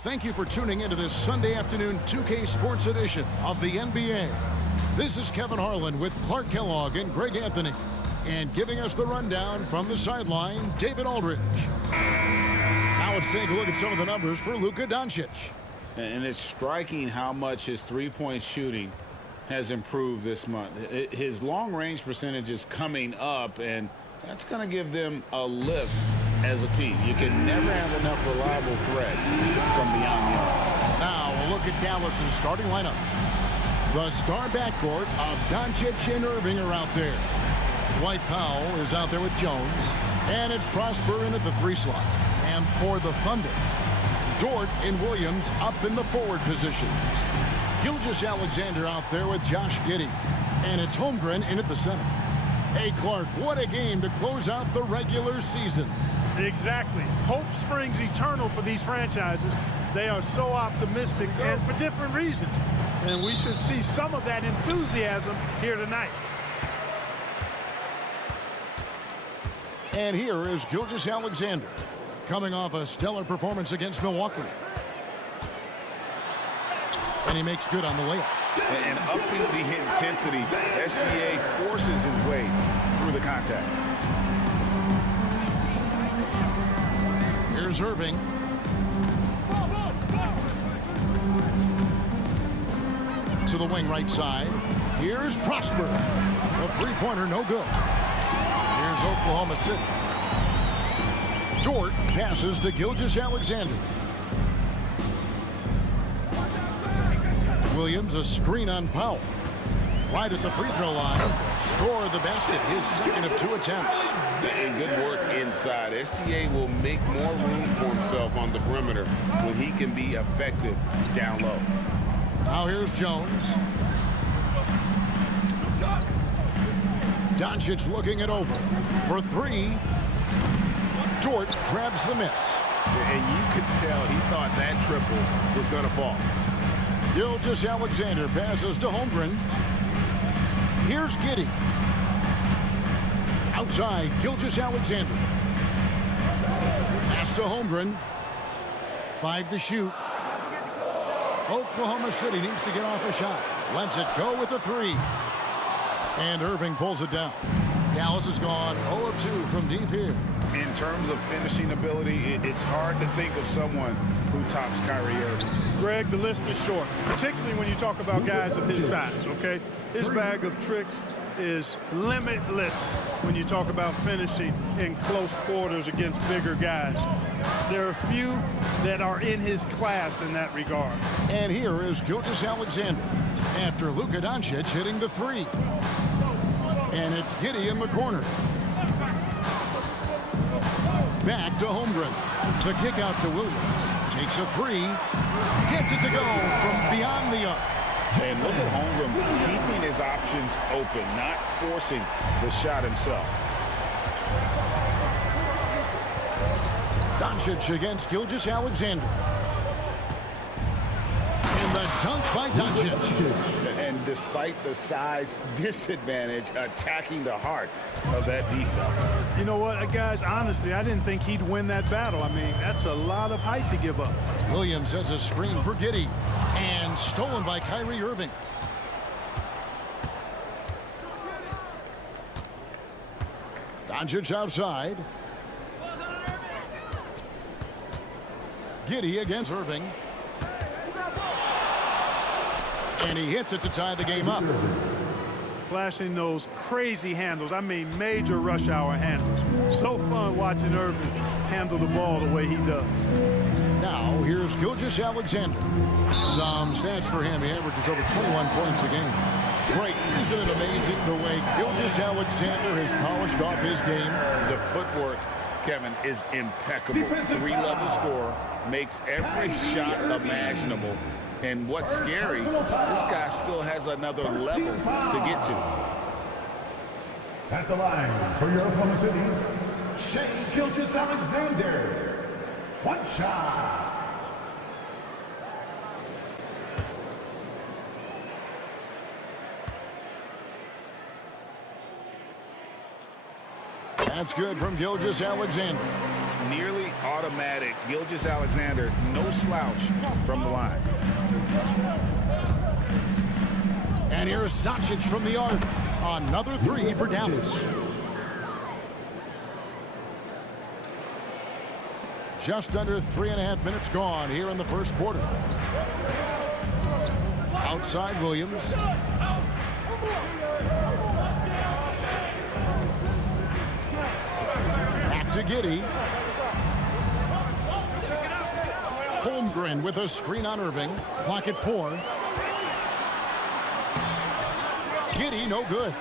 Thank you for tuning into this Sunday afternoon 2K Sports edition of the NBA. This is Kevin Harlan with Clark Kellogg and Greg Anthony. And giving us the rundown from the sideline, David Aldridge. Now let's take a look at some of the numbers for Luka Doncic. And it's striking how much his three-point shooting has improved this month. His long-range percentage is coming up, and that's going to give them a lift as a team. You can never have enough reliable threats from beyond the arc. Now we'll look at Dallas's starting lineup. The star backcourt of Doncic and Irving are out there. Dwight Powell is out there with Jones, and it's Prosper in at the 3 slot. And for the Thunder, Dort and Williams up in the forward positions. Gilgeous-Alexander out there with Josh Giddey, and it's Holmgren in at the center. Hey, Clark, what a game to close out the regular season. Exactly. Hope springs eternal for these franchises. They are so optimistic and for different reasons. And we should see some of that enthusiasm here tonight. And here is Gilgeous-Alexander, coming off a stellar performance against Milwaukee. And he makes good on the layup. And upping the intensity, SGA forces his way through the contact. Here's Irving. To the wing right side. Here's Prosper. A three-pointer, no good. Here's Oklahoma City. Dort passes to Gilgeous-Alexander. Williams, a screen on Powell. Right at the free throw line. Score the basket, his second of 2 attempts. And good work inside. SGA will make more room for himself on the perimeter when he can be effective down low. Now here's Jones. Doncic looking it over for 3. Dort grabs the miss. And you could tell he thought that triple was going to fall. Gilgeous-Alexander passes to Holmgren. Here's Giddey. Outside, Gilgeous-Alexander. Pass to Holmgren. 5 to shoot. Oklahoma City needs to get off a shot. Lets it go with a 3. And Irving pulls it down. Dallas has gone 0 of 2 from deep here. In terms of finishing ability, it's hard to think of someone who tops Kyrie Irving. Greg, the list is short, particularly when you talk about guys of his size, okay? His bag of tricks is limitless when you talk about finishing in close quarters against bigger guys. There are few that are in his class in that regard. And here is Gilgeous-Alexander after Luka Doncic hitting the 3. And it's Giddey in the corner. Back to Holmgren. The kick out to Williams. Takes a 3. Gets it to go from beyond the arc. And look at Holmgren keeping his options open, not forcing the shot himself. Doncic against Gilgeous-Alexander. And the dunk by Doncic. And despite the size disadvantage, attacking the heart of that defense. You know what, guys, honestly, I didn't think he'd win that battle. I mean, that's a lot of height to give up. Williams sets a screen for Giddey. And stolen by Kyrie Irving. Doncic outside. Giddey against Irving. And he hits it to tie the game up. Flashing those crazy handles. I mean, major rush hour handles. So fun watching Irving handle the ball the way he does. Now, here's Gilgeous-Alexander. Some stats for him. He averages over 21 points a game. Great. Isn't it amazing the way Gilgeous-Alexander has polished off his game? The footwork, Kevin, is impeccable. 3-level scorer, makes every shot imaginable. And what's scary, this guy still has another level to get to. At the line for your Oklahoma City, Shai Gilgeous-Alexander. 1 shot. That's good from Gilgeous-Alexander. Nearly automatic. Gilgeous-Alexander, no slouch from the line. And here's Doncic from the arc. Another three for Dallas. Just under 3.5 minutes gone here in the first quarter. Outside Williams. Back to Giddey. Holmgren with a screen on Irving. Clock at 4. Giddey, no good.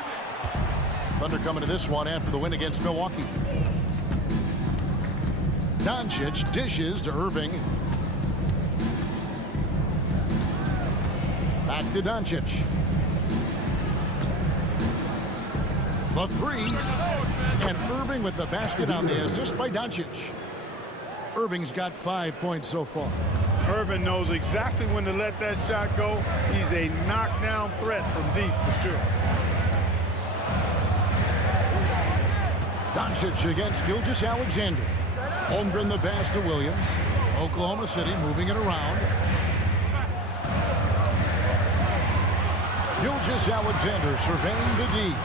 Thunder coming to this one after the win against Milwaukee. Doncic dishes to Irving. Back to Doncic. The three. And Irving with the basket on the assist by Doncic. Irving's got 5 points so far. Irving knows exactly when to let that shot go. He's a knockdown threat from deep for sure. Doncic against Gilgeous-Alexander. Holmgren the pass to Williams. Oklahoma City moving it around. Gilgeous-Alexander surveying the D.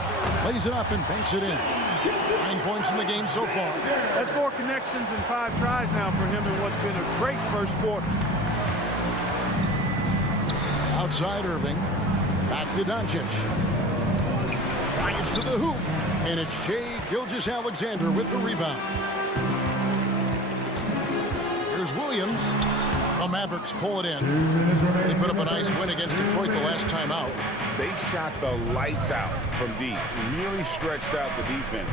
Lays it up and banks it in. 9 points in the game so far. That's 4 connections and 5 tries now for him in what's been a great first quarter. Outside Irving. Back to Doncic. Drives to the hoop. And it's Shai Gilgeous-Alexander with the rebound. Here's Williams. The Mavericks pull it in. They put up a nice win against Detroit the last time out. They shot the lights out from deep. Really stretched out the defense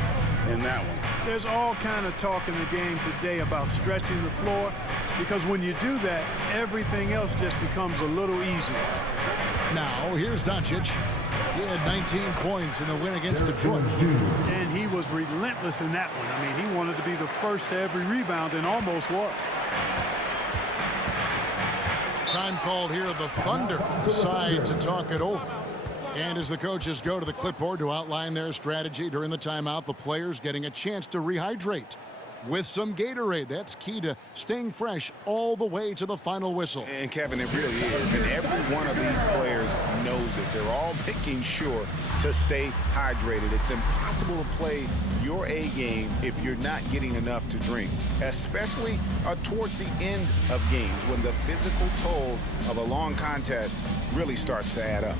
in that one. There's all kind of talk in the game today about stretching the floor, because when you do that, everything else just becomes a little easier. Now, here's Doncic. He had 19 points in the win against Detroit. And he was relentless in that one. I mean, he wanted to be the first to every rebound and almost was. Time called here. The Thunder decide to talk it over. And as the coaches go to the clipboard to outline their strategy during the timeout, the players getting a chance to rehydrate with some Gatorade. That's key to staying fresh all the way to the final whistle. And Kevin, it really is. And every one of these players knows it. They're all making sure to stay hydrated. It's impossible to play your A game if you're not getting enough to drink, especially towards the end of games when the physical toll of a long contest really starts to add up.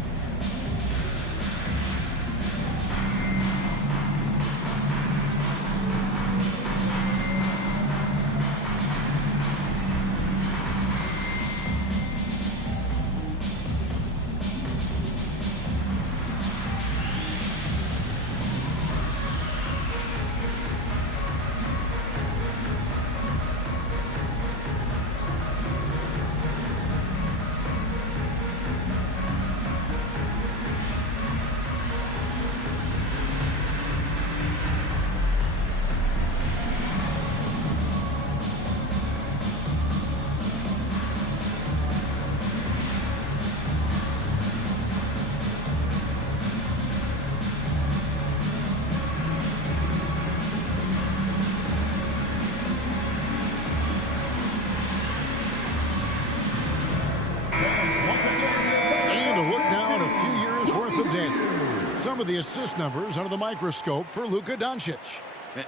Some of the assist numbers under the microscope for Luka Doncic.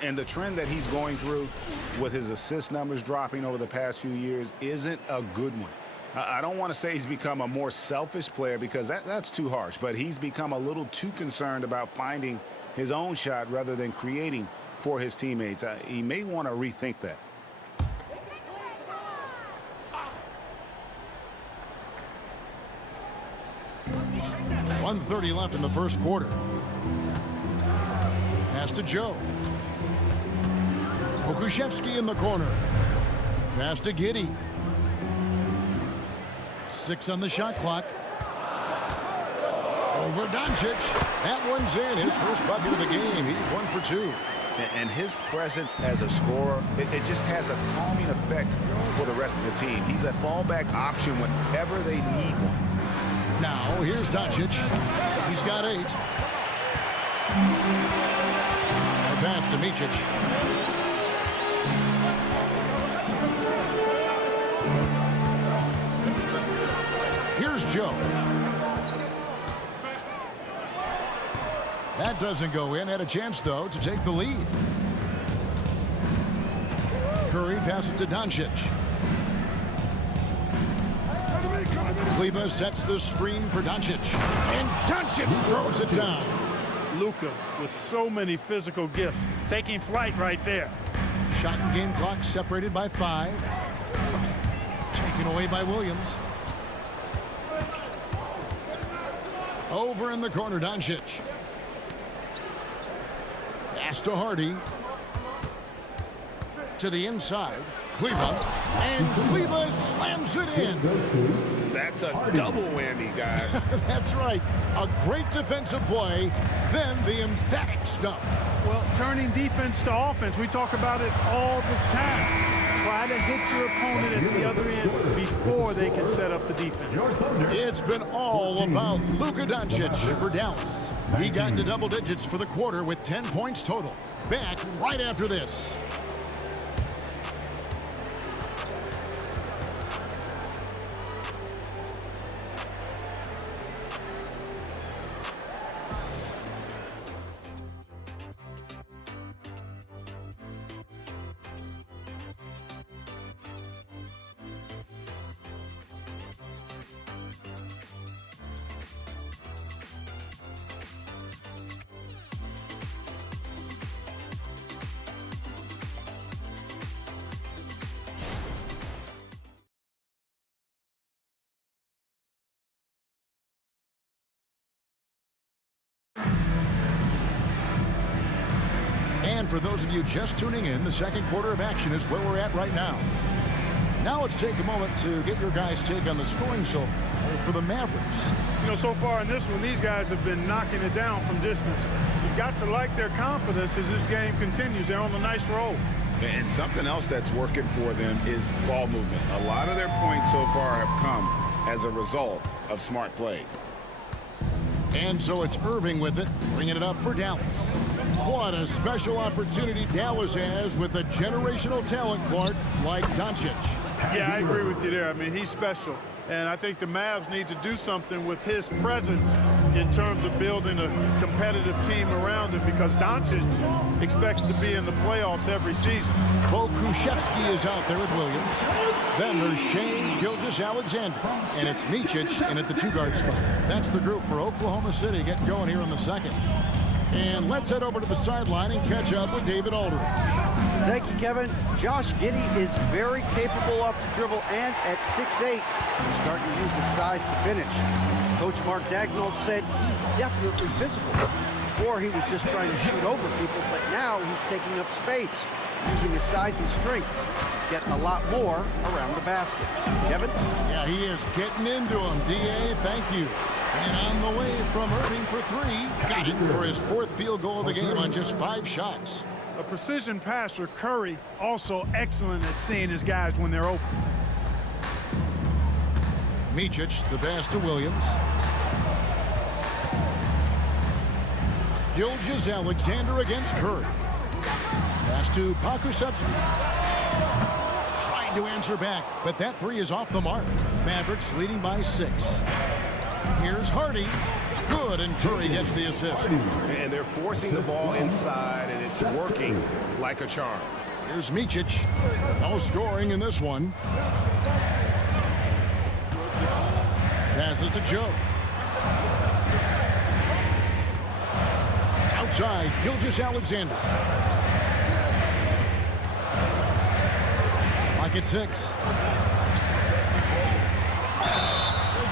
And the trend that he's going through with his assist numbers dropping over the past few years isn't a good one. I don't want to say he's become a more selfish player, because that's too harsh, but he's become a little too concerned about finding his own shot rather than creating for his teammates. He may want to rethink that. .130 left in the first quarter. Pass to Joe. Okushevsky in the corner. Pass to Giddey. 6 on the shot clock. Over Doncic. That one's in. His first bucket of the game. He's 1 for 2. And his presence as a scorer, it just has a calming effect for the rest of the team. He's a fallback option whenever they need one. Now, here's Doncic. He's got 8. A pass to Micic. Joe. That doesn't go in. Had a chance, though, to take the lead. Curry passes to Doncic. Kleber sets the screen for Doncic. And Doncic throws it down. Luka with so many physical gifts, taking flight right there. Shot and game clock separated by 5. Taken away by Williams. Over in the corner, Doncic. Pass to Hardy. To the inside. Kleber. And Kleber slams it in. That's a double whammy, guys. That's right. A great defensive play, then the emphatic stuff. Well, turning defense to offense, we talk about it all the time. Try to hit your opponent at the other end before they can set up the defense. It's been all about Luka Doncic for Dallas. He got into double digits for the quarter with 10 points total. Back right after this. And for those of you just tuning in, the second quarter of action is where we're at right now. Now let's take a moment to get your guys' take on the scoring so far for the Mavericks. You know, so far in this one, these guys have been knocking it down from distance. You've got to like their confidence as this game continues. They're on a nice roll. And something else that's working for them is ball movement. A lot of their points so far have come as a result of smart plays. And so it's Irving with it, bringing it up for Dallas. What a special opportunity Dallas has with a generational talent, Clark, like Doncic. Yeah, I agree with you there. I mean, he's special. And I think the Mavs need to do something with his presence in terms of building a competitive team around him, because Doncic expects to be in the playoffs every season. Pokuševski is out there with Williams. Then there's Shane Gilgeous-Alexander. And it's Micic in at the 2-guard spot. That's the group for Oklahoma City getting going here in the second. And let's head over to the sideline and catch up with David Aldridge. Thank you, Kevin. Josh Giddey is very capable off the dribble, and at 6'8", he's starting to use his size to finish. Coach Mark Daigneault said he's definitely physical. Before, he was just trying to shoot over people, but now he's taking up space, using his size and strength. He's getting a lot more around the basket. Kevin? Yeah, he is getting into him. D.A., thank you. And on the way from Irving for 3. Got it for his 4th field goal of the game on just 5 shots. A precision passer, Curry, also excellent at seeing his guys when they're open. Micic, the pass to Williams. Gilgeous-Alexander against Curry. Pass to Pokuševski. Trying to answer back, but that 3 is off the mark. Mavericks leading by 6. Here's Hardy. Good, and Curry gets the assist. And they're forcing the ball inside, and it's working like a charm. Here's Micic. No scoring in this one. Passes to Joe. Outside, Gilgeous-Alexander. Lock at 6.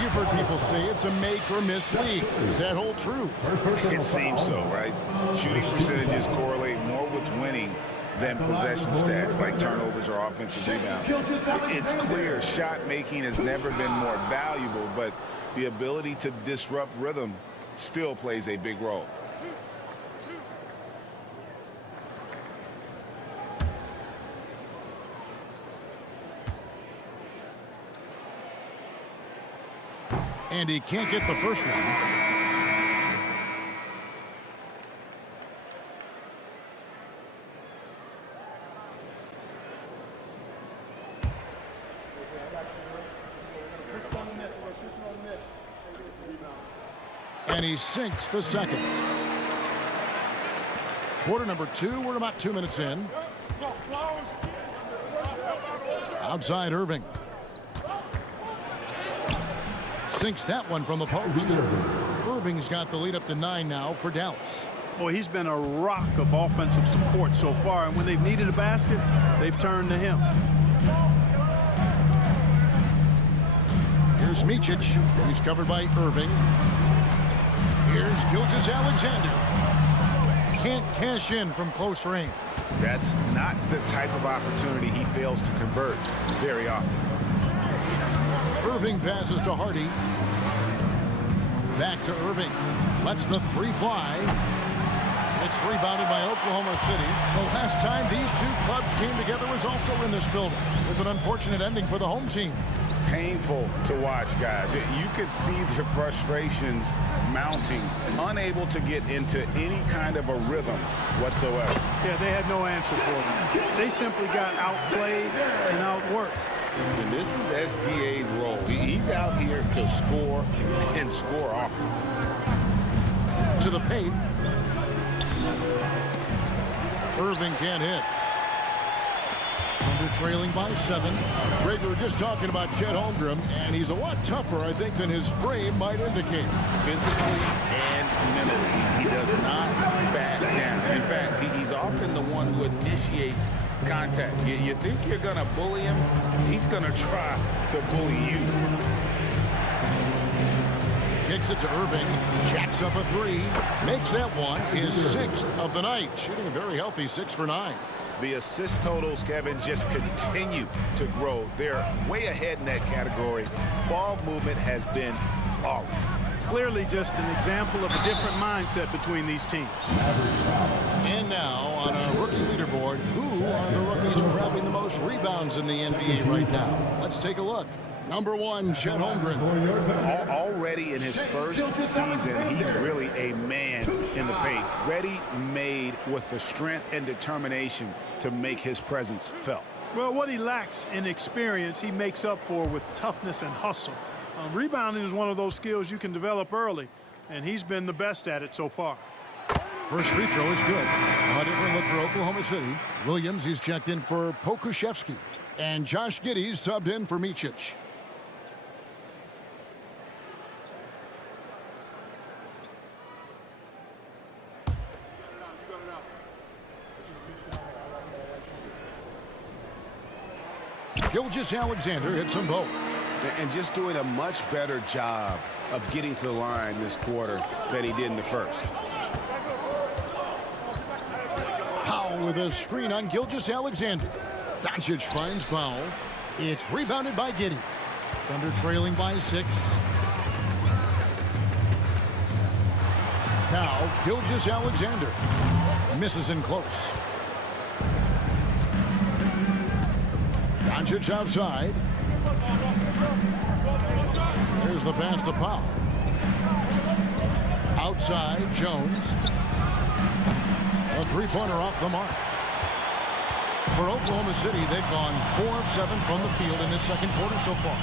You've heard people say it's a make or miss league. Does that hold true? It seems so, right? Shooting percentages correlate more with winning than possession stats like turnovers or offensive rebounds. It's clear shot making has never been more valuable, but the ability to disrupt rhythm still plays a big role. And he can't get the first one. And he sinks the second. Quarter number 2, we're about 2 minutes in. Outside Irving. Sinks that one from the post. Irving's got the lead up to 9 now for Dallas. Boy, he's been a rock of offensive support so far, and when they've needed a basket, they've turned to him. Here's Micic. He's covered by Irving. Here's Gilgeous-Alexander. Can't cash in from close range. That's not the type of opportunity he fails to convert very often. Irving passes to Hardy. Back to Irving. Lets the 3 fly. It's rebounded by Oklahoma City. The last time these two clubs came together was also in this building, with an unfortunate ending for the home team. Painful to watch, guys. You could see their frustrations mounting, unable to get into any kind of a rhythm whatsoever. Yeah, they had no answer for them. They simply got outplayed and outworked. And this is SGA's role. He's out here to score and score often. To the paint. Irving can't hit. Thunder trailing by 7. Greg, we were just talking about Chet Holmgren, and he's a lot tougher, I think, than his frame might indicate. Physically and mentally, he does not back down. In fact, he's often the one who initiates contact. You think you're going to bully him, he's going to try to bully you. Kicks it to Irving. Jacks up a 3. Makes that one his 6th of the night. Shooting a very healthy 6 for 9. The assist totals, Kevin, just continue to grow. They're way ahead in that category. Ball movement has been flawless. Clearly just an example of a different mindset between these teams. And now on our rookie leaderboard, who are the rookies grabbing the most rebounds in the NBA right now? Let's take a look. Number 1, Chet Holmgren. Already in his first season, he's really a man in the paint. Ready-made with the strength and determination to make his presence felt. Well, what he lacks in experience, he makes up for with toughness and hustle. Rebounding is one of those skills you can develop early, and he's been the best at it so far. First free throw is good. A different look for Oklahoma City. Williams, he's checked in for Pokuševski. And Josh Giddey's subbed in for Micic. Gilgeous-Alexander hits them both. And just doing a much better job of getting to the line this quarter than he did in the first. Powell with a screen on Gilgeous-Alexander. Doncic finds Powell. It's rebounded by Giddey. Thunder trailing by 6. Now Gilgeous-Alexander misses in close. Doncic outside. There's the pass to Powell. Outside, Jones. A 3-pointer off the mark. For Oklahoma City, they've gone 4 of 7 from the field in this second quarter so far.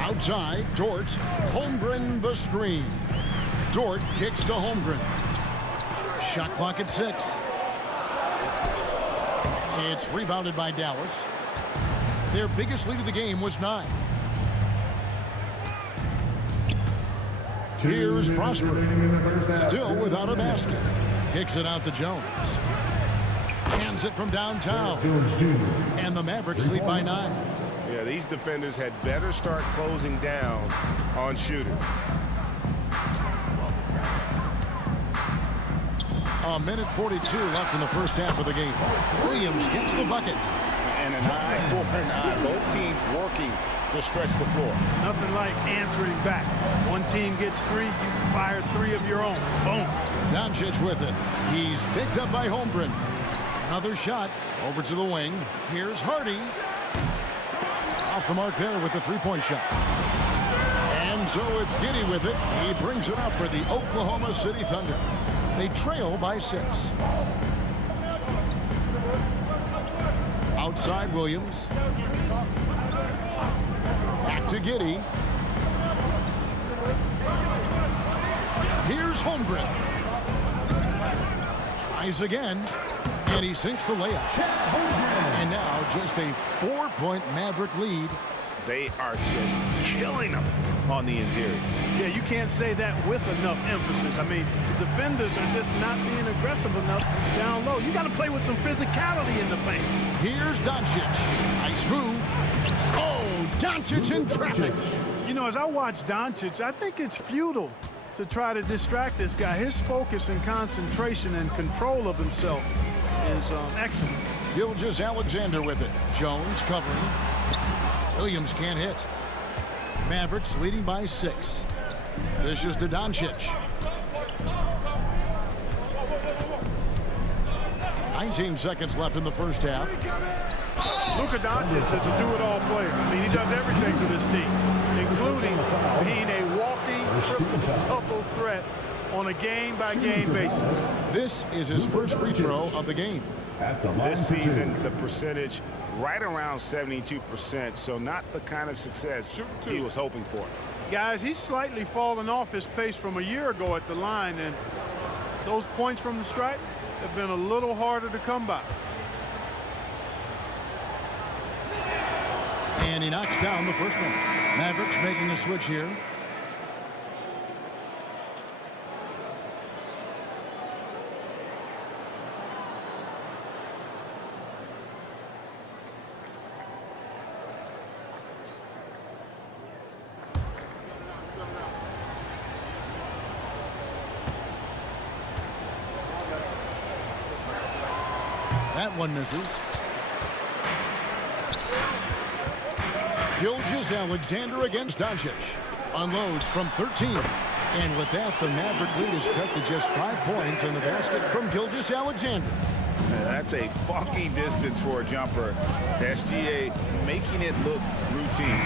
Outside, Dort. Holmgren the screen. Dort kicks to Holmgren. Shot clock at 6. It's rebounded by Dallas. Their biggest lead of the game was 9. Here's Prosper. Still without a basket. Kicks it out to Jones. Hands it from downtown. And the Mavericks lead by 9. Yeah, these defenders had better start closing down on shooting. A minute 42 left in the first half of the game. Williams gets the bucket. And an eye for an eye. Both teams working to stretch the floor. Nothing like answering back. One team gets 3, you fire 3 of your own. Boom. Doncic with it. He's picked up by Holmgren. Another shot over to the wing. Here's Hardy. Off the mark there with the 3-point shot. And so it's Giddey with it. He brings it up for the Oklahoma City Thunder. They trail by 6. Outside Williams. Back to Giddey. Here's Holmgren. Tries again, and he sinks the layup. And now just a 4-point Maverick lead. They are just killing them on the interior. Yeah, you can't say that with enough emphasis. I mean, the defenders are just not being aggressive enough down low. You got to play with some physicality in the paint. Here's Doncic. Nice move. Oh, Doncic in traffic. You know, as I watch Doncic, I think it's futile to try to distract this guy. His focus and concentration and control of himself is excellent. Gilgeous-Alexander with it. Jones covering. Williams can't hit. Mavericks leading by 6. This is to Doncic. 19 seconds left in the first half. Luka Doncic is a do-it-all player. I mean, he does everything for this team, including being a walking triple-double threat on a game-by-game basis. This is his first free throw of the game. This season, the percentage right around 72%, so not the kind of success he was hoping for. Guys, he's slightly fallen off his pace from a year ago at the line, and those points from the stripe have been a little harder to come by. And he knocks down the first one. Mavericks making a switch here. That one misses. Gilgeous-Alexander against Doncic. Unloads from 13. And with that, the Maverick lead is cut to just 5 points in the basket from Gilgeous-Alexander. That's a funky distance for a jumper. SGA making it look routine.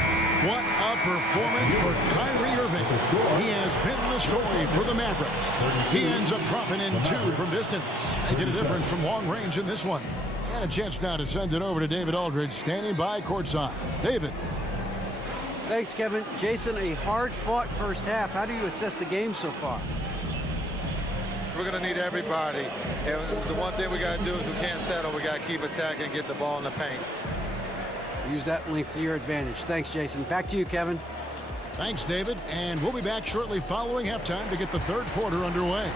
What a performance for Kyrie Irving. He has been the story for the Mavericks. He ends up dropping in 2 from distance, making a difference from long range in this one. And a chance now to send it over to David Aldridge, standing by courtside. David. Thanks, Kevin. Jason, a hard-fought first half. How do you assess the game so far? We're going to need everybody. And the one thing we got to do is we can't settle. We got to keep attacking and get the ball in the paint. Use that length to your advantage. Thanks, Jason. Back to you, Kevin. Thanks, David. And we'll be back shortly following halftime to get the third quarter underway.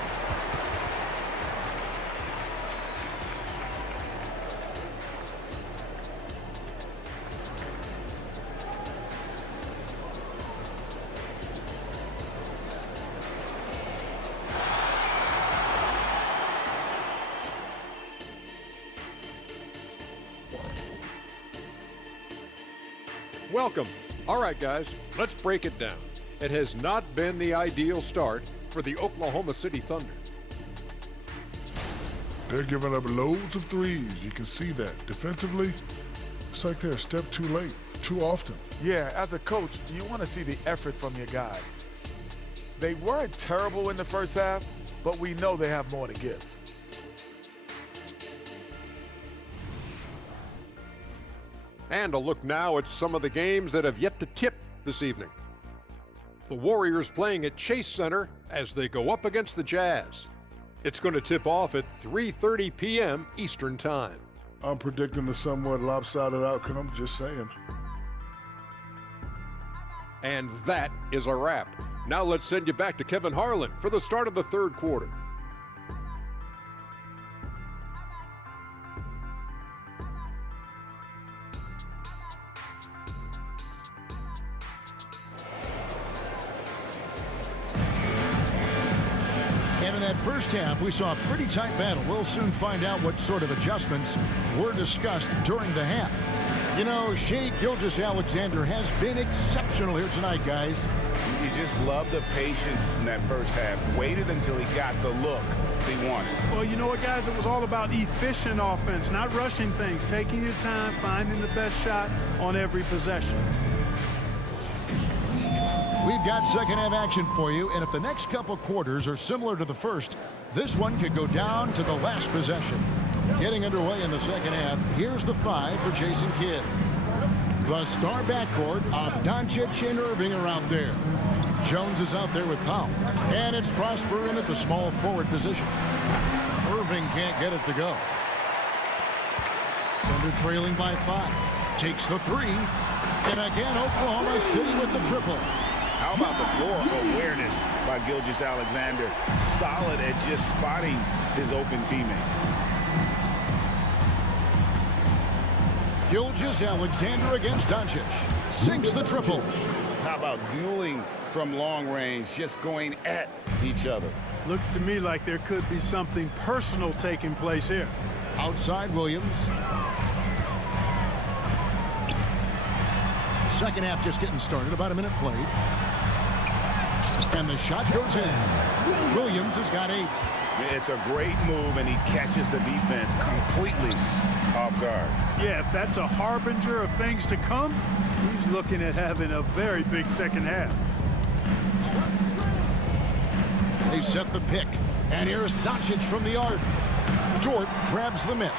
Welcome. All right, guys, let's break it down. It has not been the ideal start for the Oklahoma City Thunder. They're giving up loads of threes. You can see that. Defensively, it's like they're a step too late, too often. Yeah, as a coach, you want to see the effort from your guys. They weren't terrible in the first half, but we know they have more to give. And a look now at some of the games that have yet to tip this evening. The Warriors playing at Chase Center as they go up against the Jazz. It's going to tip off at 3:30 p.m. Eastern Time. I'm predicting a somewhat lopsided outcome, just saying. And that is a wrap. Now let's send you back to Kevin Harlan for the start of the third quarter. And in that first half, we saw a pretty tight battle. We'll soon find out what sort of adjustments were discussed during the half. You know, Shai Gilgeous-Alexander has been exceptional here tonight, guys. You just love the patience in that first half. Waited until he got the look he wanted. Well, you know what, guys? It was all about efficient offense, not rushing things, taking your time, finding the best shot on every possession. We've got second half action for you, and if the next couple quarters are similar to the first, this one could go down to the last possession. Getting underway in the second half, here's the 5 for Jason Kidd. The star backcourt of Doncic and Irving are out there. Jones is out there with Powell. And it's Prosper in at the small forward position. Irving can't get it to go. Thunder trailing by 5. Takes the 3. And again, Oklahoma City with the triple. How about the floor awareness by Gilgeous-Alexander? Solid at just spotting his open teammate. Gilgeous-Alexander against Doncic. Sinks the triple. How about dueling from long range, just going at each other? Looks to me like there could be something personal taking place here. Outside Williams. Second half just getting started. About a minute played. And the shot goes in. Williams has got 8. It's a great move, and he catches the defense completely off guard. Yeah, if that's a harbinger of things to come, he's looking at having a very big second half. They set the pick. And here's Doncic from the arc. Dort grabs the miss.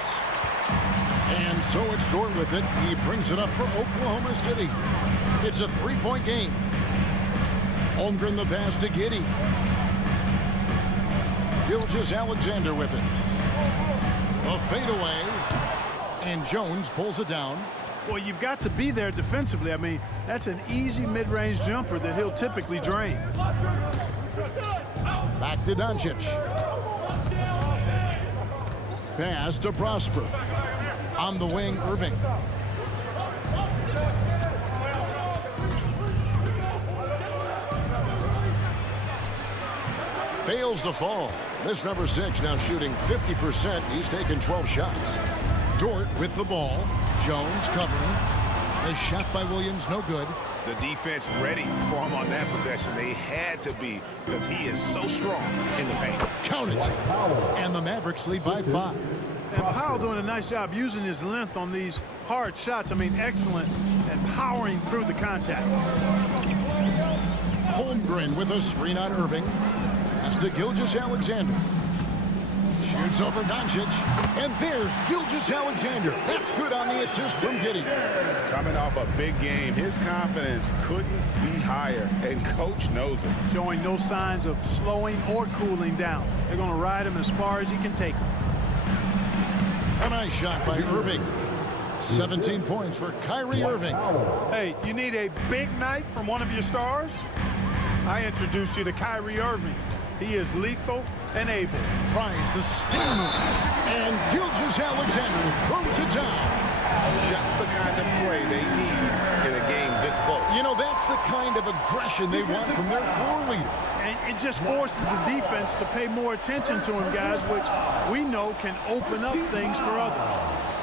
And so it's Dort with it. He brings it up for Oklahoma City. It's a 3-point game. Holmgren the pass to Giddey. Gilgeous-Alexander with it. A fadeaway. And Jones pulls it down. Well, you've got to be there defensively. I mean, that's an easy mid-range jumper that he'll typically drain. Back to Doncic. Pass to Prosper. On the wing, Irving. Fails to fall. This number 6 now shooting 50%. He's taken 12 shots. Dort with the ball. Jones covering. The shot by Williams, no good. The defense ready for him on that possession. They had to be, because he is so strong in the paint. Count it. And the Mavericks lead by 5. And Powell doing a nice job using his length on these hard shots. I mean, excellent, and powering through the contact. Holmgren with a screen on Irving. That's to Gilgeous-Alexander. Shoots over Doncic. And there's Gilgeous-Alexander. That's good on the assist from Giddey. Coming off a big game, his confidence couldn't be higher, and coach knows it. Showing no signs of slowing or cooling down. They're going to ride him as far as he can take him. A nice shot by Irving. 17 points for Kyrie Irving. Hey, you need a big night from one of your stars? I introduce you to Kyrie Irving. He is lethal and able. Tries the spin move. And Gilgeous-Alexander throws it down. Just the kind of play they need in a game this close. You know, that's the kind of aggression they want from their floor leader. And it just forces the defense to pay more attention to him, guys, which we know can open up things for others.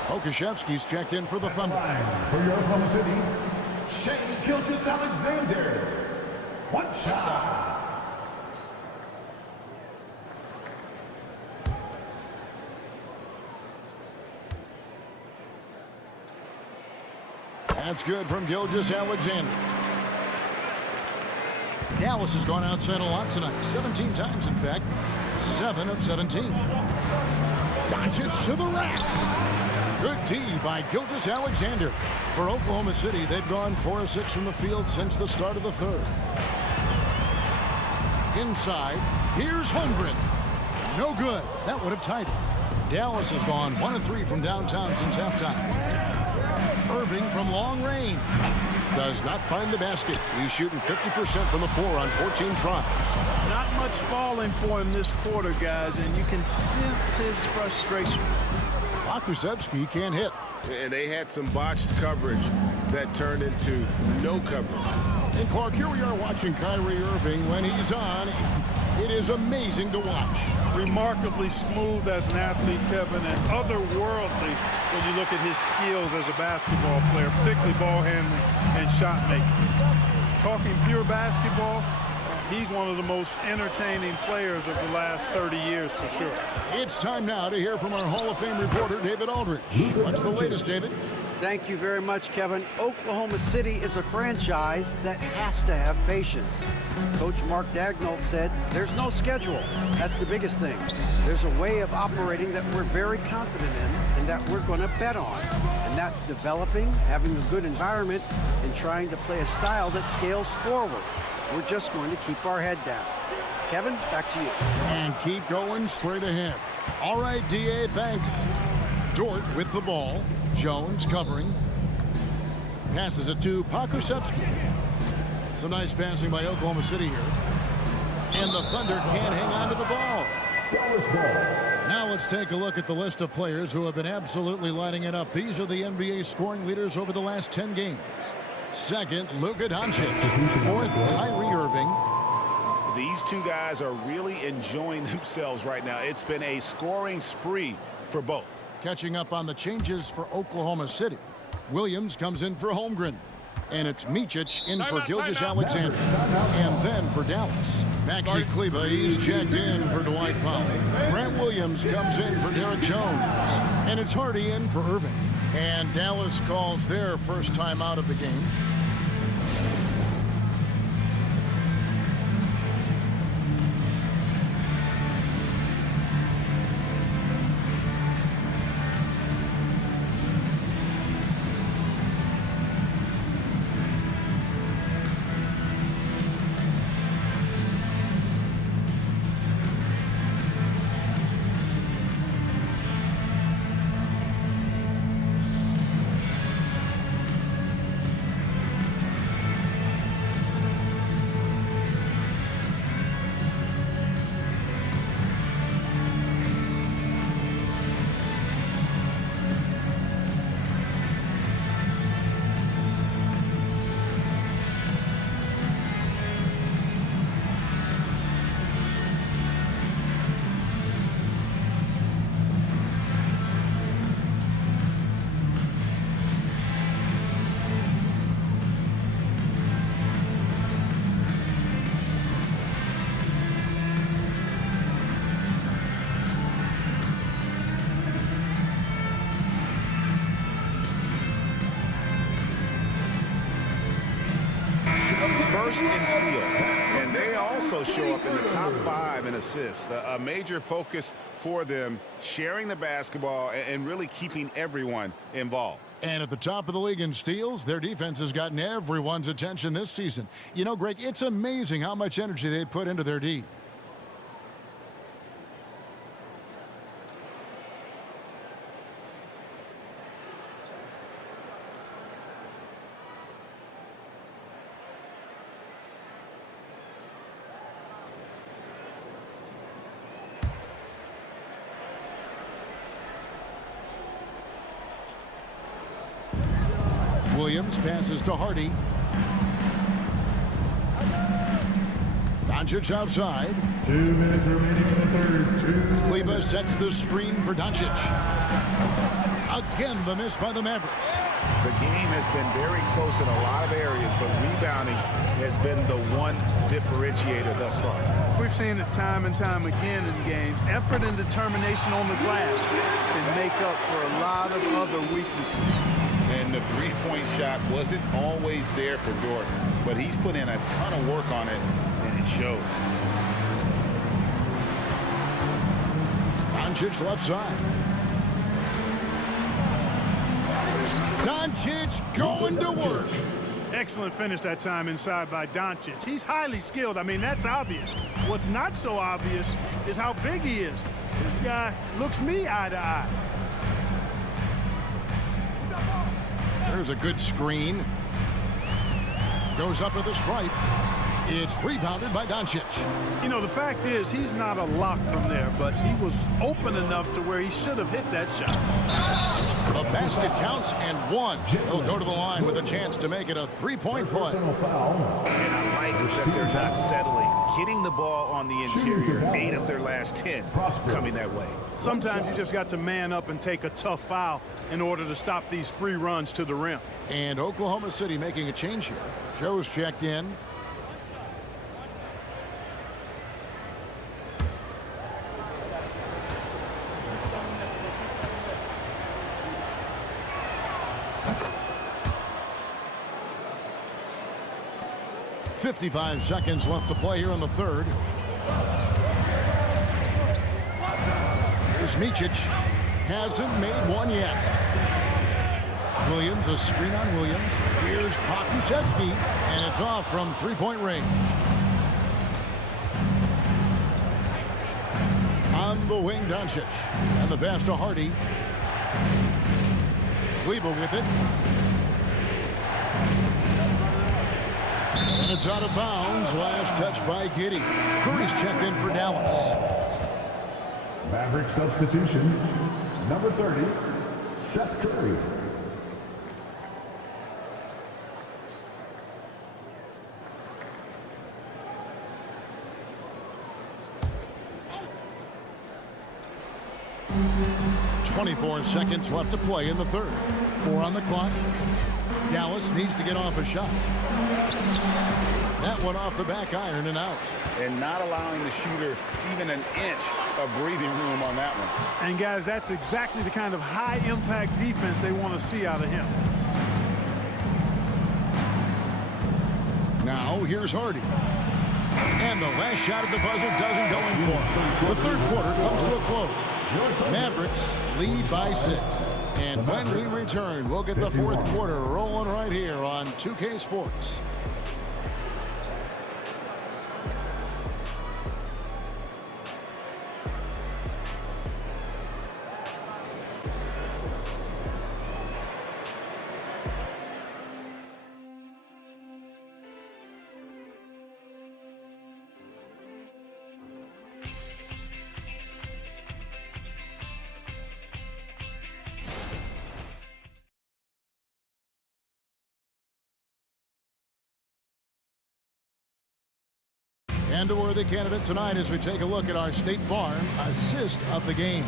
Okashevsky's checked in for the Thunder. For your Oklahoma City, Shea Gilgeous-Alexander. One shot. That's good from Gilgeous-Alexander. Dallas has gone outside a lot tonight. 17 times, in fact. 7 of 17. Doncic to the rack. Good D by Gilgeous-Alexander. For Oklahoma City, they've gone 4 of 6 from the field since the start of the third. Inside, here's Holmgren. No good. That would have tied it. Dallas has gone 1 of 3 from downtown since halftime. Irving from long range. Does not find the basket. He's shooting 50% from the floor on 14 tries. Not much falling for him this quarter, guys, and you can sense his frustration. Okashevsky can't hit. And they had some botched coverage that turned into no coverage. And Clark, here we are watching Kyrie Irving. When he's on, it is amazing to watch. Remarkably smooth as an athlete, Kevin, and otherworldly when you look at his skills as a basketball player, particularly ball handling and shot making. Talking pure basketball, he's one of the most entertaining players of the last 30 years for sure. It's time now to hear from our Hall of Fame reporter, David Aldridge. What's the latest, David? Thank you very much, Kevin. Oklahoma City is a franchise that has to have patience. Coach Mark Daigneault said, there's no schedule. That's the biggest thing. There's a way of operating that we're very confident in, and and that we're going to bet on. And that's developing, having a good environment, and trying to play a style that scales forward. We're just going to keep our head down. Kevin, back to you. And keep going straight ahead. All right, D.A., thanks. Dort with the ball. Jones covering. Passes it to Pokusevski. Some nice passing by Oklahoma City here. And the Thunder can't hang on to the ball. Now let's take a look at the list of players who have been absolutely lighting it up. These are the NBA scoring leaders over the last 10 games. Second, Luka Doncic. Fourth, Kyrie Irving. These two guys are really enjoying themselves right now. It's been a scoring spree for both. Catching up on the changes for Oklahoma City. Williams comes in for Holmgren. And it's Micic in for Gilgeous-Alexander. And then for Dallas, Maxi Kleber, he's checked in for Dwight Powell. Grant Williams comes in for Derek Jones. And it's Hardy in for Irving. And Dallas calls their first time out of the game. First in steals, and they also show up in the top 5 in assists. A major focus for them, sharing the basketball and really keeping everyone involved. And at the top of the league in steals, their defense has gotten everyone's attention this season. You know, Greg, it's amazing how much energy they put into their D. Williams passes to Hardy. Doncic outside. 2 minutes remaining in the third. Kleber sets the screen for Doncic. Again, the miss by the Mavericks. The game has been very close in a lot of areas, but rebounding has been the one differentiator thus far. We've seen it time and time again in games. Effort and determination on the glass can make up for a lot of other weaknesses. And the three-point shot wasn't always there for Dort, but he's put in a ton of work on it, and it shows. Doncic left side. Doncic going to work. Excellent finish that time inside by Doncic. He's highly skilled. I mean, that's obvious. What's not so obvious is how big he is. This guy looks me eye to eye. There's a good screen. Goes up with a stripe. It's rebounded by Doncic. You know, the fact is, he's not a lock from there, but he was open enough to where he should have hit that shot. The basket counts and one. He'll go to the line with a chance to make it a three-point play. And I like that they're not settling. Getting the ball on the interior, 8 of their last 10 coming that way. Sometimes you just got to man up and take a tough foul in order to stop these free runs to the rim. And Oklahoma City making a change here. Joe's checked in. .55 seconds left to play here in the third. Here's Micic. hasn't made one yet. Williams, a screen on Williams. Here's Pokusevski, and it's off from three-point range. On the wing, Doncic. And the pass to Hardy. Kleber with it. And it's out of bounds. Last touch by Giddey. Curry's checked in for Dallas. Maverick substitution, number 30, Seth Curry. .24 seconds left to play in the third. 4 on the clock. Dallas needs to get off a shot. That one off the back iron and out. And not allowing the shooter even an inch of breathing room on that one. And guys, that's exactly the kind of high-impact defense they want to see out of him. Now here's Hardy. And the last shot at the buzzer doesn't go in for him. The third quarter comes to a close. Mavericks lead by 6. And when we return, we'll get the fourth quarter rolling right here on 2K Sports. And a worthy candidate tonight as we take a look at our State Farm assist of the game.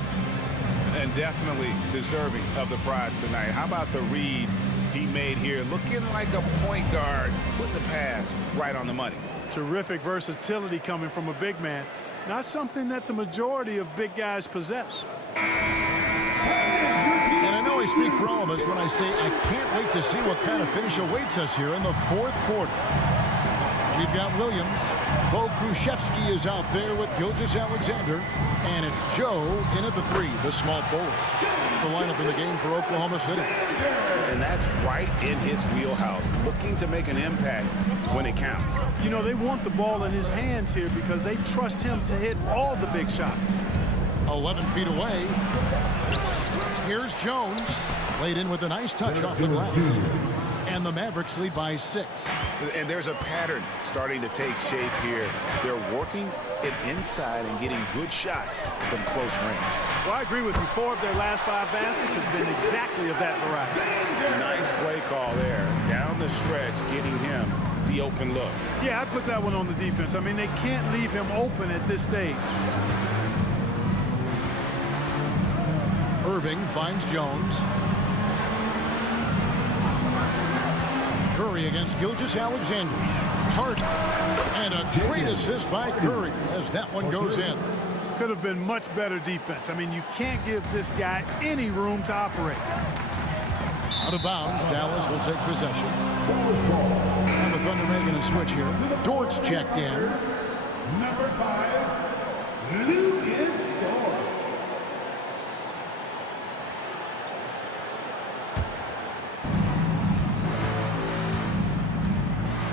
And definitely deserving of the prize tonight. How about the read he made here? Looking like a point guard, putting the pass right on the money. Terrific versatility coming from a big man. Not something that the majority of big guys possess. And I know I speak for all of us when I say I can't wait to see what kind of finish awaits us here in the fourth quarter. We've got Williams. Bo Krzyzewski is out there with Gilgeous-Alexander. And it's Joe in at the 3, the small forward. It's the lineup in the game for Oklahoma City. And that's right in his wheelhouse, looking to make an impact when it counts. You know, they want the ball in his hands here because they trust him to hit all the big shots. 11 feet away. Here's Jones. Laid in with a nice touch off the glass. And the Mavericks lead by 6. And there's a pattern starting to take shape here. They're working it inside and getting good shots from close range. Well, I agree with you. 4 of their last 5 baskets have been exactly of that variety. Nice play call there. Down the stretch, getting him the open look. Yeah, I put that one on the defense. I mean, they can't leave him open at this stage. Irving finds Jones. Curry against Gilgeous-Alexander. Harden. And a great assist by Curry as that one goes in. Could have been much better defense. I mean, you can't give this guy any room to operate. Out of bounds, Dallas will take possession. And the Thunder making a switch here. Dort's checked in. Number 5, Lucas Dort.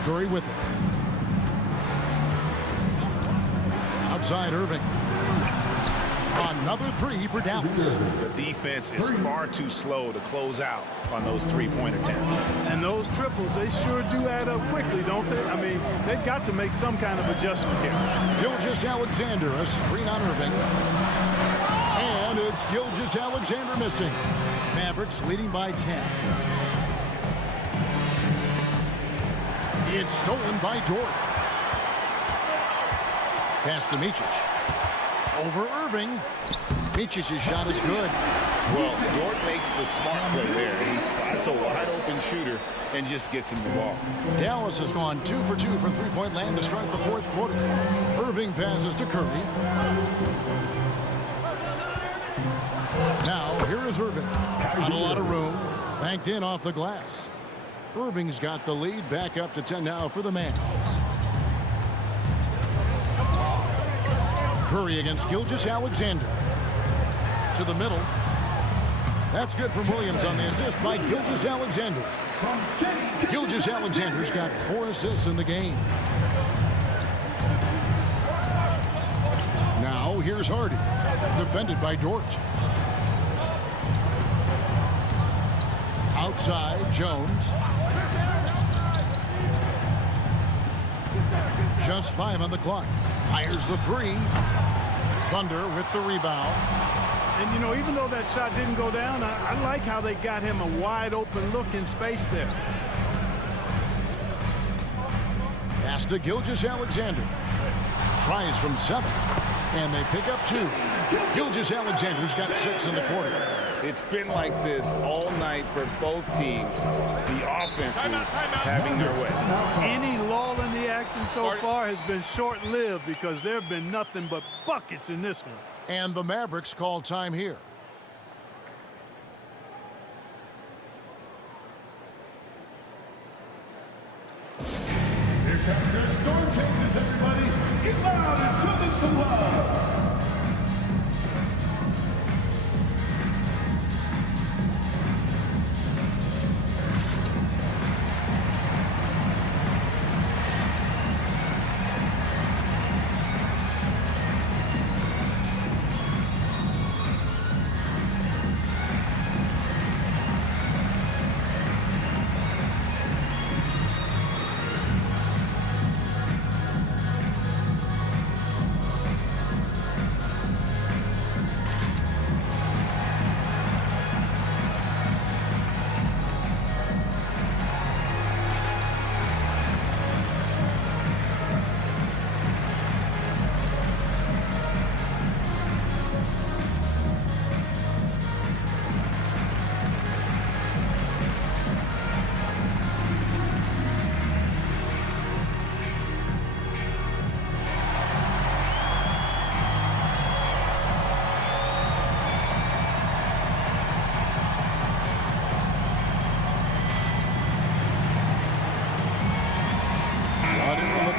Curry with it. Outside Irving. Another 3 for Dallas. The defense is far too slow to close out on those three-point attempts. And those triples, they sure do add up quickly, don't they? I mean, they've got to make some kind of adjustment here. Gilgeous-Alexander, a screen on Irving. And it's Gilgeous-Alexander missing. Mavericks leading by 10. It's stolen by Dort. Pass to Micic. Over Irving. Micic's shot is good. Well, Dort makes the smart play there. He spots a wide-open shooter and just gets him the ball. Dallas has gone 2 for 2 from three-point land to start the fourth quarter. Irving passes to Curry. Now, here is Irving. Not a lot of room. Banked in off the glass. Irving's got the lead, back up to 10 now for the Mavs. Curry against Gilgeous-Alexander. To the middle. That's good from Williams on the assist by Gilgeous-Alexander. Gilgeous-Alexander's got 4 assists in the game. Now here's Hardy, defended by Dort. Outside, Jones. Just 5 on the clock. Fires the 3. Thunder with the rebound. And, you know, even though that shot didn't go down, I like how they got him a wide open look in space there. Pass to Gilgeous-Alexander. Tries from 7. And they pick up 2. Gilgeous-Alexander's got 6 in the quarter. It's been like this all night for both teams. The offenses having their way. Any lull in the action so far has been short-lived because there have been nothing but buckets in this one. And the Mavericks call time here. Here comes your Storm Chasers, everybody. Get loud and show them some love.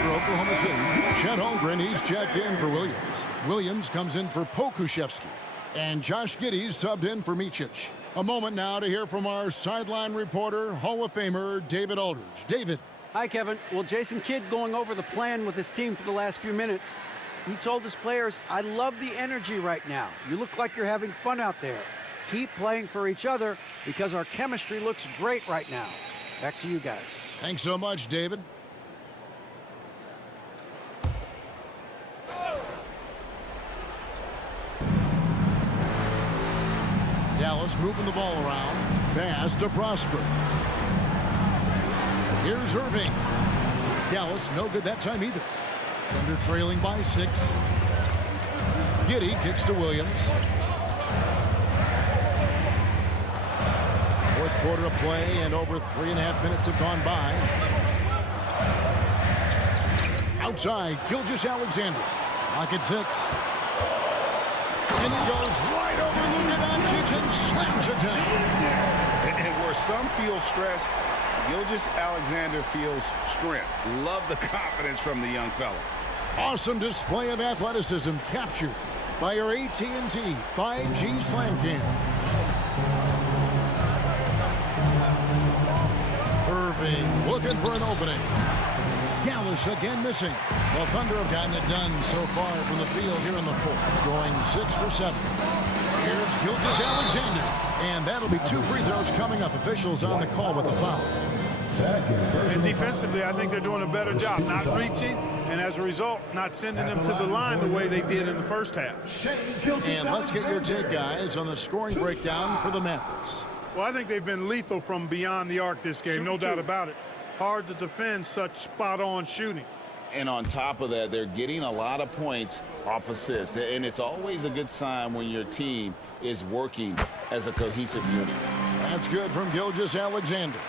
Oklahoma City. Chet Holmgren, he's checked in for Williams. Williams comes in for Pokuševski. And Josh Giddey's subbed in for Micic. A moment now to hear from our sideline reporter, Hall of Famer David Aldridge. David. Hi, Kevin. Well, Jason Kidd going over the plan with his team for the last few minutes. He told his players, I love the energy right now. You look like you're having fun out there. Keep playing for each other because our chemistry looks great right now. Back to you guys. Thanks so much, David. Dallas moving the ball around. Pass to Prosper. Here's Irving. Dallas no good that time either. Thunder trailing by 6. Giddey kicks to Williams. Fourth quarter of play and over 3.5 minutes have gone by. Outside, Gilgeous-Alexander. Pocket 6. And he goes right over Luka Doncic and slams it down. And where some feel stressed, Gilgeous-Alexander feels strength. Love the confidence from the young fella. Awesome display of athleticism captured by our AT&T 5G Slam Cam. Irving looking for an opening. Dallas again missing. Well, Thunder have gotten it done so far from the field here in the fourth, going 6 for 7. Here's Gilgeous-Alexander, and that'll be 2 free throws coming up. Officials on the call with the foul. And defensively, I think they're doing a better job, not reaching, and as a result, not sending them to the line the way they did in the first half. And let's get your take, guys, on the scoring breakdown for the Mavericks. Well, I think they've been lethal from beyond the arc this game, no doubt about it. Hard to defend such spot-on shooting. And on top of that, they're getting a lot of points off assists. And it's always a good sign when your team is working as a cohesive unit. That's good from Gilgeous-Alexander.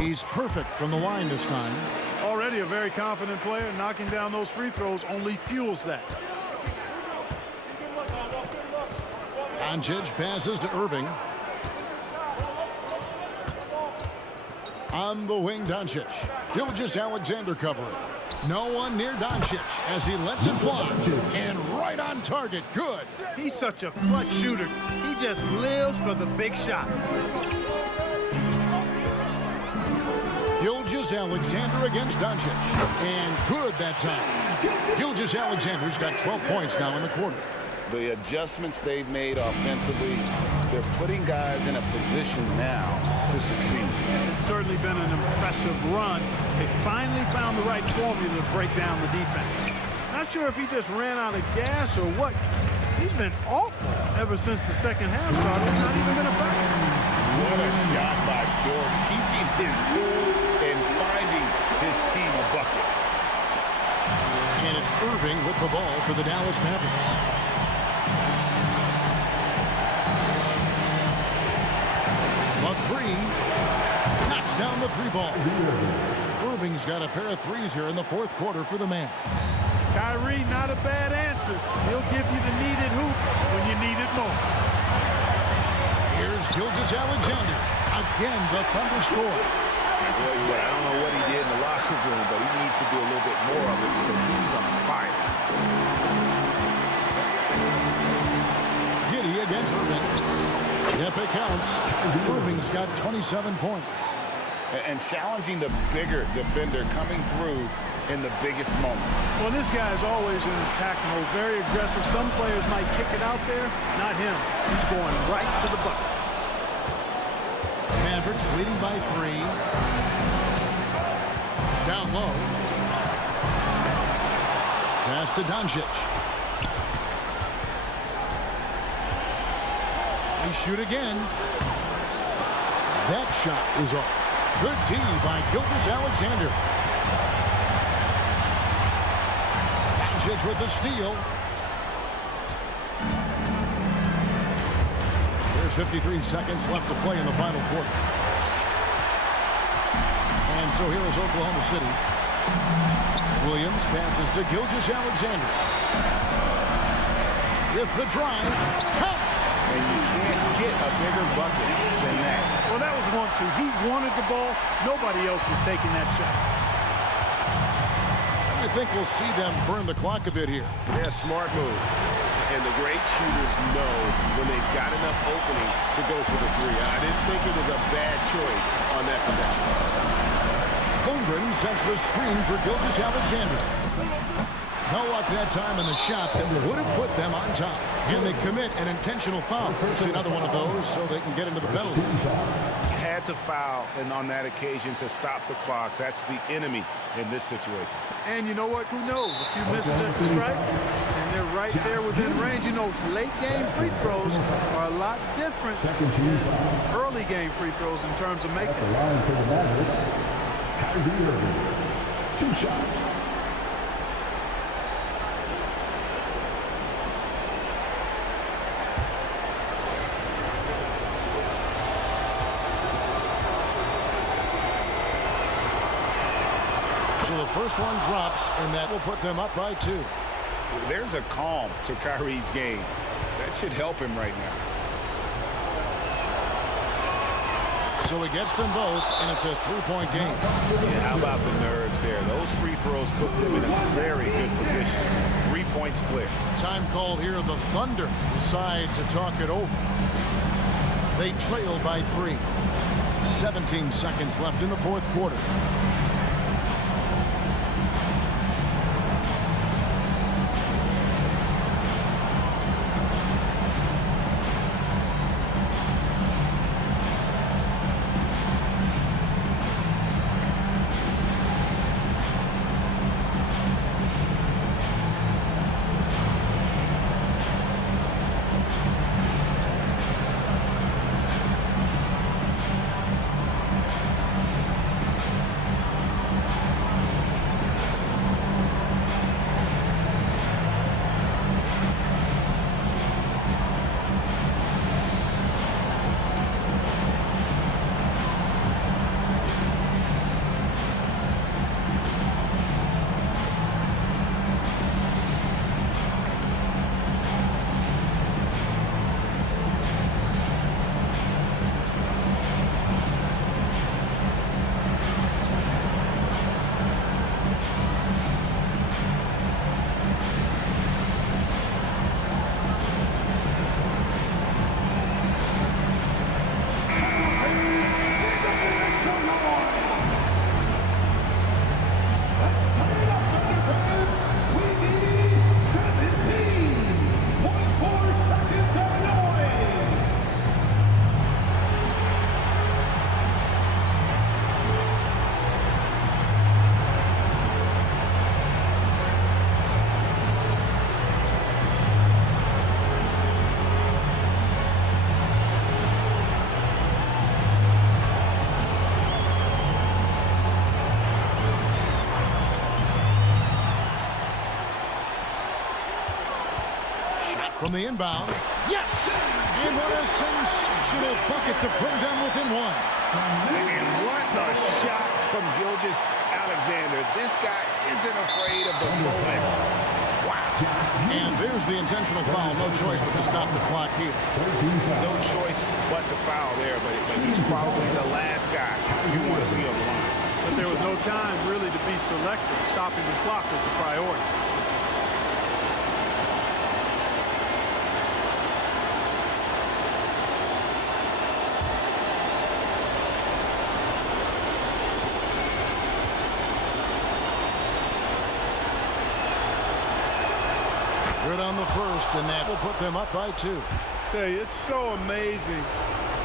He's perfect from the line this time. Already a very confident player. Knocking down those free throws only fuels that. Doncic passes to Irving. On the wing, Doncic. Gilgeous-Alexander covering. No one near Doncic as he lets it fly. And right on target. Good. He's such a clutch shooter. He just lives for the big shot. Gilgeous-Alexander against Doncic. And good that time. Gilgeous-Alexander's got 12 points now in the quarter. The adjustments they've made offensively, they're putting guys in a position now to succeed. It's certainly been an impressive run. They finally found the right formula to break down the defense. Not sure if he just ran out of gas or what. He's been awful ever since the second half started. It's not even been a factor. What a shot by Dort, keeping his cool and finding his team a bucket. And it's Irving with the ball for the Dallas Mavericks. A three. Knocks down the three ball. Irving's got a pair of threes here in the fourth quarter for the Mavs. Kyrie, not a bad answer. He'll give you the needed hoop when you need it most. Here's Gilgeous-Alexander. Again, the Thunder score. I tell you what, I don't know what he did in the locker room, but he needs to do a little bit more of it because he's on fire. Giddey against Irving. Yep, it counts. Irving's got 27 points. And challenging the bigger defender coming through in the biggest moment. Well, this guy is always in attack mode, very aggressive. Some players might kick it out there, not him. He's going right to the bucket. Mavericks leading by 3. Down low. Pass to Doncic. They shoot again. That shot is off. Good D by Gilgeous-Alexander. Doncic with the steal. There's 53 seconds left to play in the final quarter. And so here is Oklahoma City. Williams passes to Gilgeous-Alexander. With the drive. Count. And you can't get a bigger bucket than that. Well, that was 1-2. He wanted the ball. Nobody else was taking that shot. I think we'll see them burn the clock a bit here. Yeah, smart move. And the great shooters know when they've got enough opening to go for the three. I didn't think it was a bad choice on that possession. Holmgren sets the screen for Gilgeous-Alexander. No luck that time in the shot that would have put them on top. And they commit an intentional foul. See another one of those so they can get into the penalty. Had to foul and on that occasion to stop the clock. That's the enemy in this situation. And you know what? Who knows? If you miss a strike and they're right there within range, you know, late game free throws are a lot different than early game free throws in terms of making. The line for the Mavericks, Kyrie Irving. 2 shots. So the first one drops, and that will put them up by 2. There's a calm to Kyrie's game. That should help him right now. So he gets them both, and it's a 3-point game. Yeah, how about the nerves there? Those free throws put them in a very good position. 3 points clear. Time called here. The Thunder decide to talk it over. They trail by 3. 17 seconds left in the fourth quarter. from the inbound. Yes! And what a sensational bucket to bring them within one. And what a shot from Gilgeous-Alexander. This guy isn't afraid of the moment. Wow. And there's the intentional foul. No choice but to stop the clock here. No choice but to foul there, but he's probably the last guy you want to see on the line. But there was no time really to be selective. Stopping the clock was the priority. Good on the first, and that will put them up by 2. Tell you, it's so amazing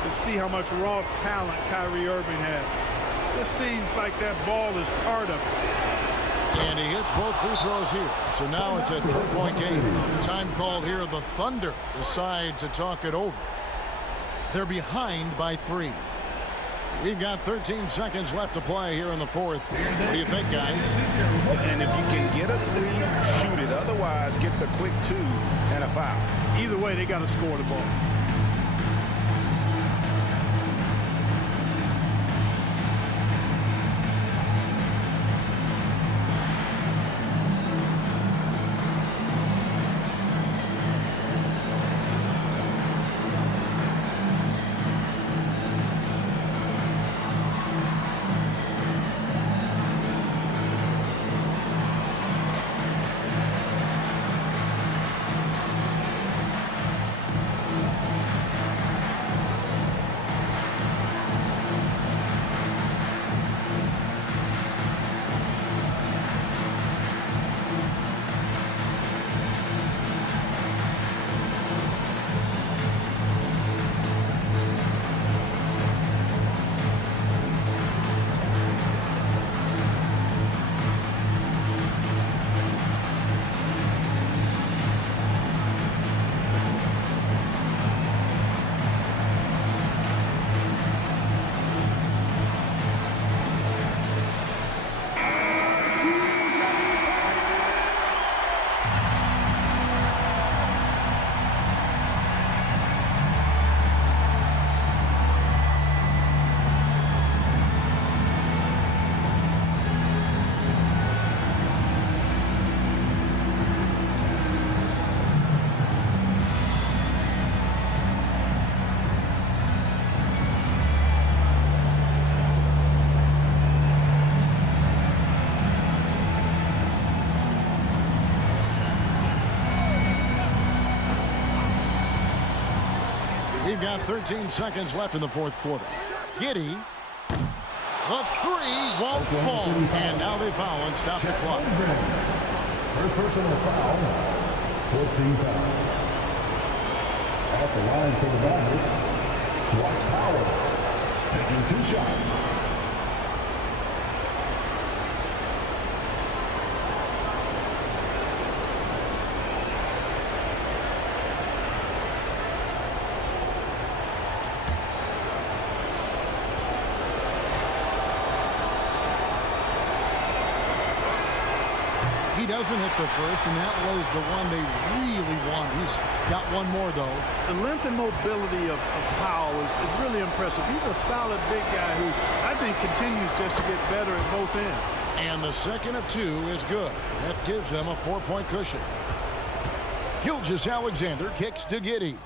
to see how much raw talent Kyrie Irving has. Just seems like that ball is part of it. And he hits both free throws here. So now it's a 3-point game. Time called here. The Thunder decide to talk it over. They're behind by 3. We've got 13 seconds left to play here in the fourth. What do you think, guys? And if you can get a 3, shoot it. Otherwise, get the quick 2 and a foul. Either way, they got to score the ball. We've got 13 seconds left in the fourth quarter. Giddey, the 3 won't fall. And now they foul and stop the clock. First personal foul, 14th foul. At the line for the Mavericks, Dwight Powell taking 2 shots. He doesn't hit the first, and that was the one they really want. He's got one more, though. The length and mobility of Powell is really impressive. He's a solid big guy who I think continues just to get better at both ends. And the second of 2 is good. That gives them a 4-point cushion. Gilgeous-Alexander kicks to Giddey.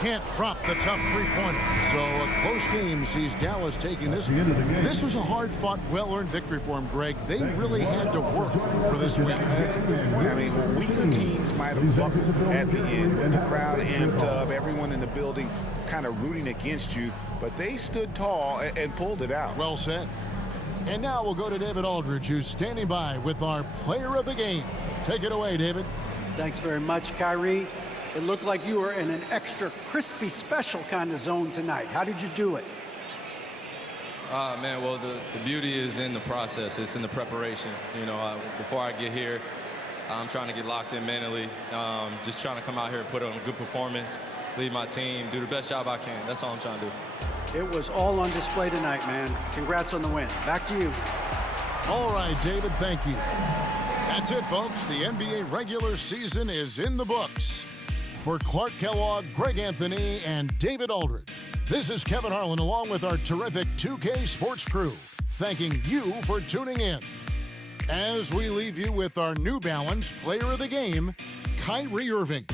Can't drop the tough 3-pointer. So a close game sees Dallas taking this one. This was a hard-fought, well-earned victory for him, Greg. They really had to work for this win. That's a good point. I mean, weaker teams might have buckled at the end with the crowd amped up, everyone in the building kind of rooting against you, but they stood tall and pulled it out. Well said. And now we'll go to David Aldridge, who's standing by with our player of the game. Take it away, David. Thanks very much, Kyrie. It looked like you were in an extra crispy special kind of zone tonight. How did you do it? Man, well, the beauty is in the process. It's in the preparation. You know, before I get here, I'm trying to get locked in mentally. Just trying to come out here and put on a good performance, lead my team, do the best job I can. That's all I'm trying to do. It was all on display tonight, man. Congrats on the win. Back to you. All right, David, thank you. That's it, folks. The NBA regular season is in the books. For Clark Kellogg, Greg Anthony, and David Aldridge, this is Kevin Harlan along with our terrific 2K Sports crew, thanking you for tuning in. As we leave you with our New Balance Player of the Game, Kyrie Irving.